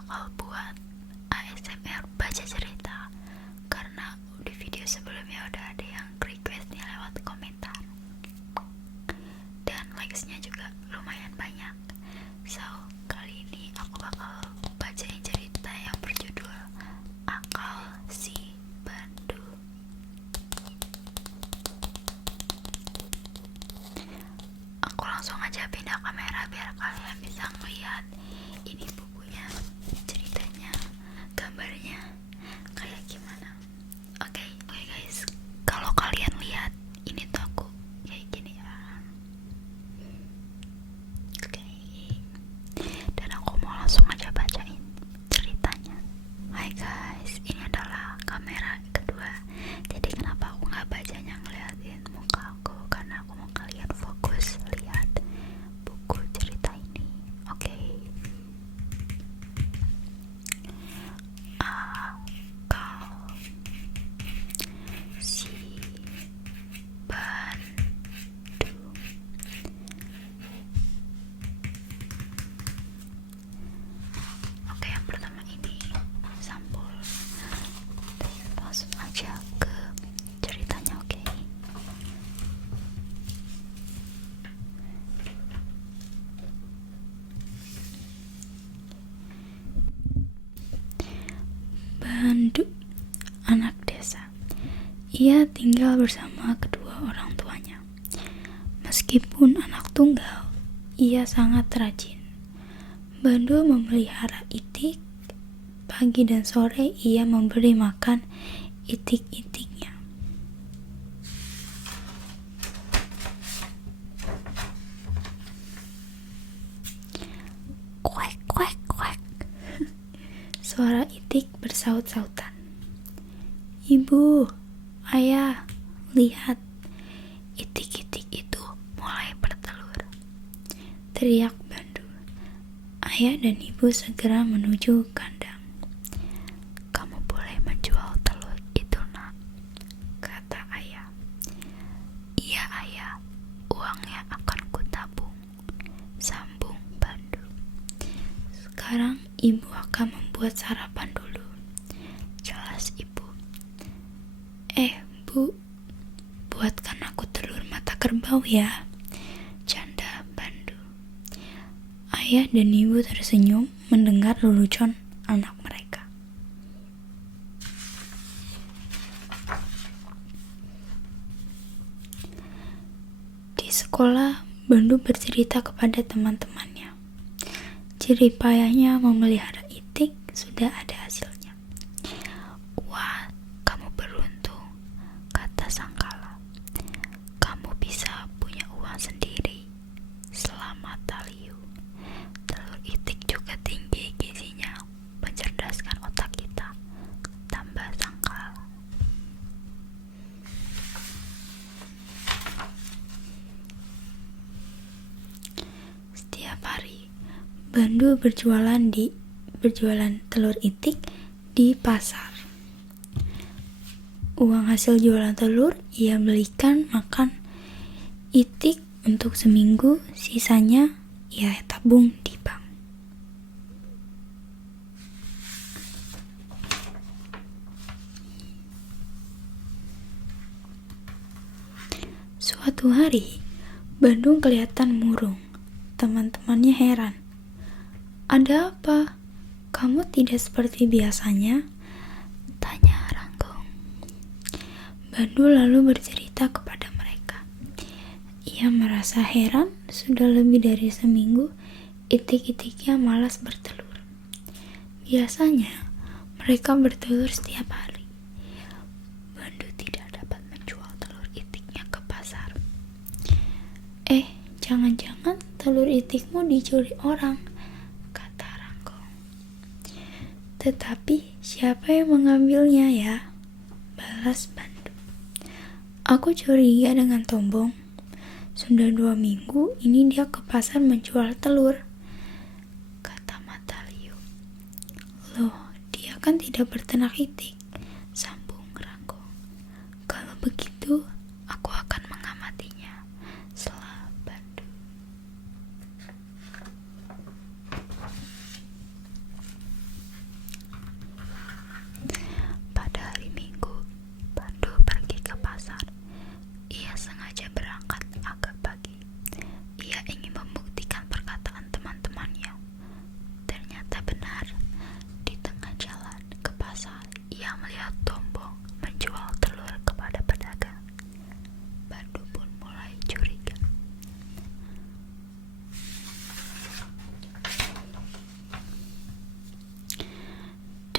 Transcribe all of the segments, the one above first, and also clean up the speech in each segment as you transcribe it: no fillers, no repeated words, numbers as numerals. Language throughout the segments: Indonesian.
bakal buat ASMR baca cerita, karena di video sebelumnya udah ada yang requestnya lewat komentar dan likesnya juga lumayan banyak. So kali ini aku bakal bacain cerita yang berjudul Akal Si Bandu. Aku langsung aja pindah kamera biar kalian bisa ngeliat ini bukunya, ceritanya, gambarnya kayak gimana. Oke guys, kalau kalian lihat ini tuh aku kayak gini ya. Oke, dan aku mau langsung aja bacain ceritanya. Hai guys, ini adalah kamera kedua, jadi kenapa aku nggak bacanya ngeliatin muka aku, karena aku mau kalian fokus lihat buku cerita ini. Oke. Akal Si Bandu. Oke, yang pertama ini sampul. Langsung aja ke ceritanya. Oke. Bandu, anak desa. Ia tinggal bersama kedua orang tuanya. Meskipun anak tunggal, ia sangat rajin. Bandu memelihara itik. Pagi dan sore ia memberi makan itik-itiknya. Kuek, kuek, kuek. Suara itik bersaut-sautan. Ibu, ayah, lihat, itik-itik itu mulai bertelur, teriak Bandu. Ayah dan ibu segera menuju kandang. Kamu boleh menjual telur itu, nak, kata ayah. Iya ayah, uangnya akan kutabung, sambung Bandu. Sekarang ibu akan membuat sarapan dulu, jelas ibu. Bu, buatkan aku telur mata kerbau ya, canda Bandu. Ayah dan ibu tersenyum mendengar lelucon anak mereka. Di sekolah, Bandu bercerita kepada teman-temannya. Jerih payahnya memelihara itik sudah ada hasilnya. Wah, kamu beruntung, kata Sangkala. Kamu bisa punya uang sendiri. Selamat Taliu. Telur itik juga tinggi gizinya, mencerdaskan otak kita, tambah Sangkala. Setiap hari Bandu berjualan telur itik di pasar. Uang hasil jualan telur ia belikan makan itik untuk seminggu, sisanya ia tabung di bank. Suatu hari, Bandung kelihatan murung. Teman-temannya heran. Ada apa? Kamu tidak seperti biasanya? Tanya Ranggong. Bandu lalu bercerita kepada mereka. Ia merasa heran, sudah lebih dari seminggu itik-itiknya malas bertelur. Biasanya mereka bertelur setiap hari. Bandu tidak dapat menjual telur itiknya ke pasar. Jangan-jangan telur itikmu dicuri orang, kata Ranggong. Tetapi siapa yang mengambilnya ya? Balas Bandu. Aku curiga dengan Tombong. Sudah 2 minggu ini dia ke pasar menjual telur, kata Mataliu. Loh, dia kan tidak berternak itik, sambung Ranggong. Kalau begitu, aku akan mengamatinya, sela Bandu.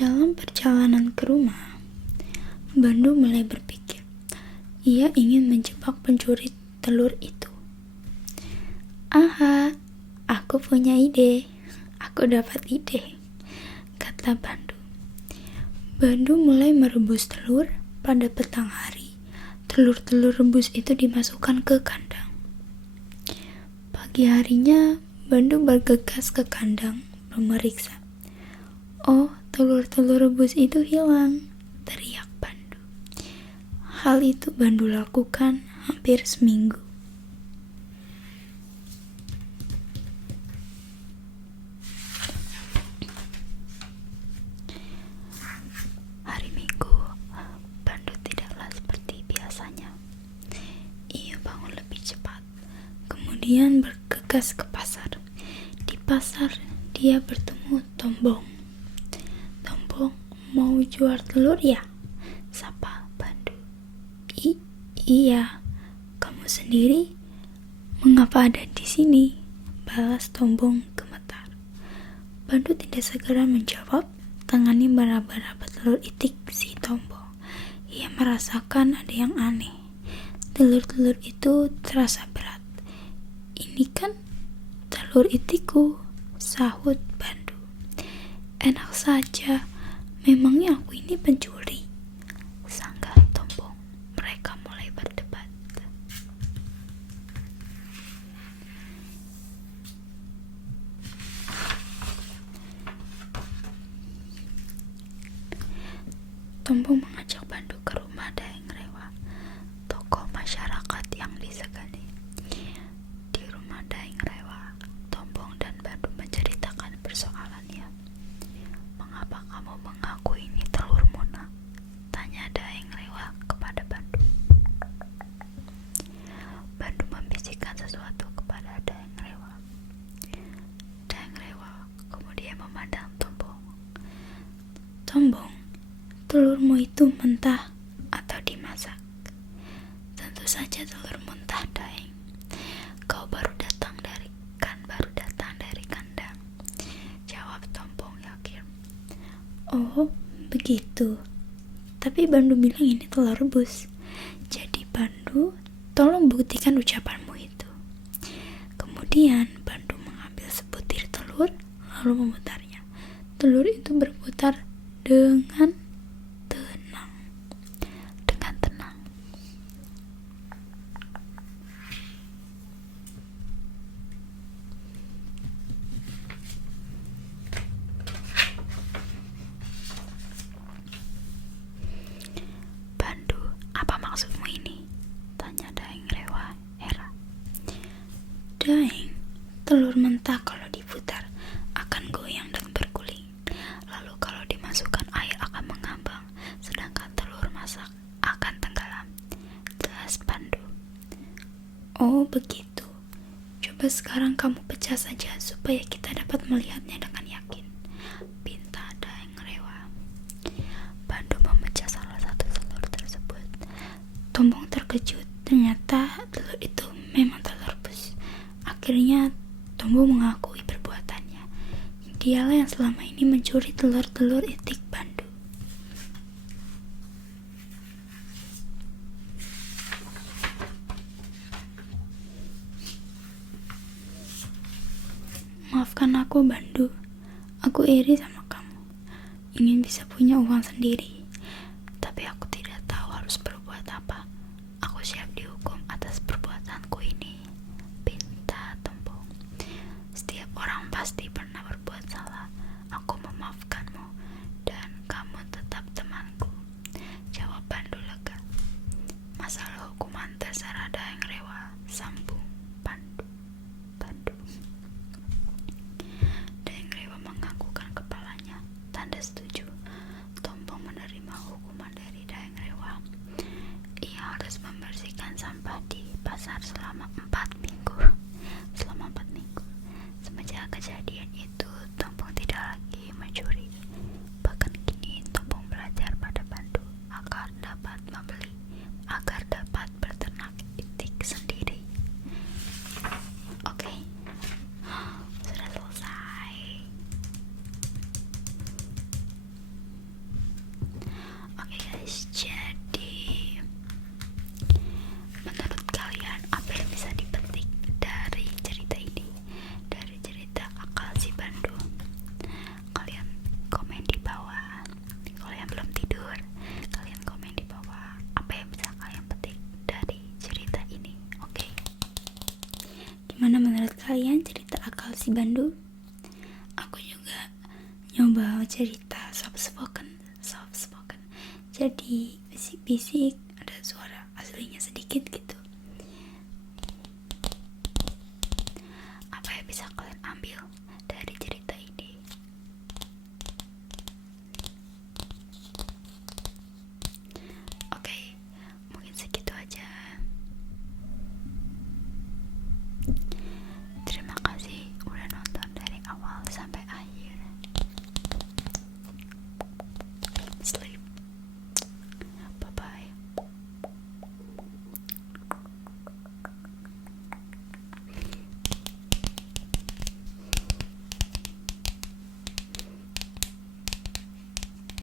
Dalam perjalanan ke rumah, Bandu mulai berpikir. Ia ingin menjebak pencuri telur itu. Aha, aku punya ide. Aku dapat ide, kata Bandu. Bandu mulai merebus telur. Pada petang hari, telur-telur rebus itu dimasukkan ke kandang. Pagi harinya, Bandu bergegas ke kandang memeriksa. Oh, telur-telur rebus itu hilang, teriak Bandu. Hal itu Bandu lakukan hampir seminggu. Hari Minggu, Bandu tidaklah seperti biasanya. Ia bangun lebih cepat, kemudian bergegas ke pasar. Di pasar, dia bertemu Tombong. Tombong, mau jual telur ya? Sapa Bandu. Iya, kamu sendiri? Mengapa ada di sini? Balas Tombong gemetar. Bandu tidak segera menjawab. Tangannya meraba-raba telur itik si Tombong. Ia merasakan ada yang aneh. Telur-telur itu terasa berat. Ini kan telur itikku, sahut Bandu. Enak saja, memangnya aku ini pencuri? Sanggah Tombong. Mereka mulai berdebat. Tombong mengajak Bandu ke rumah Daeng Rewa, tokoh masyarakat yang disegani. Di rumah Daeng Rewa, Tombong dan Bandu menceritakan persoalannya. Mengapa kamu mengaku ini telurmu, nak? Tanya Daeng Rewa kepada Bandu. Bandu membisikkan sesuatu kepada Daeng Rewa. Daeng Rewa kemudian memandang Tombong. Tombong, telurmu itu mentah atau dimasak? Tentu saja telur mentah, Daeng. Kau baru datang dari kandang, jawab Tombong yakin. Oh, begitu. Tapi Bandu bilang ini telur rebus. Jadi Bandu, tolong buktikan ucapanmu itu. Kemudian Bandu mengambil sebutir telur lalu memutarnya. Telur itu berputar dengan tenang. Bandu, apa maksudmu ini? Tanya Daeng Rewa heran. Daeng, telur mentah kalau diputar akan goyang dan berguling. Lalu kalau dimasukkan air akan mengambang, sedangkan telur masak akan tenggelam. Jelas Bandu. Oh, begitu. Coba sekarang kamu pecah saja supaya kita dapat melihatnya dengan yakin, pinta Daeng Rewa. Bandu memecah salah satu telur tersebut. Tombong terkejut. Ternyata telur itu memang telur rebus. Akhirnya Tombong mengakui perbuatannya. Dialah yang selama ini mencuri telur-telur itik Bandu. Maafkan aku, Bandu. Aku iri sama kamu. Ingin bisa punya uang sendiri. Tapi aku tidak tahu harus berbuat apa. Aku siap dihukum atas perbuatanku ini, pinta Tombong. Setiap orang pasti pernah berbuat salah. Aku memaafkanmu dan kamu tetap temanku, jawab Bandu lega. Masalah hukuman terserah Daeng Rewa, sambung Bandu. Daeng Rewa menganggukkan kepalanya, tanda setuju. Tombong menerima hukuman dari Daeng Rewa. Ia harus membersihkan sampah di pasar selama 4 minggu. Semenjak kejadian itu, Tombong tidak lagi mencuri. Bahkan kini Tombong belajar pada Bandu agar dapat berternak itik sendiri. Oke, sudah selesai. si Bandu. Aku juga nyoba cerita soft spoken. Jadi bisik-bisik, ada suara aslinya sedikit gitu.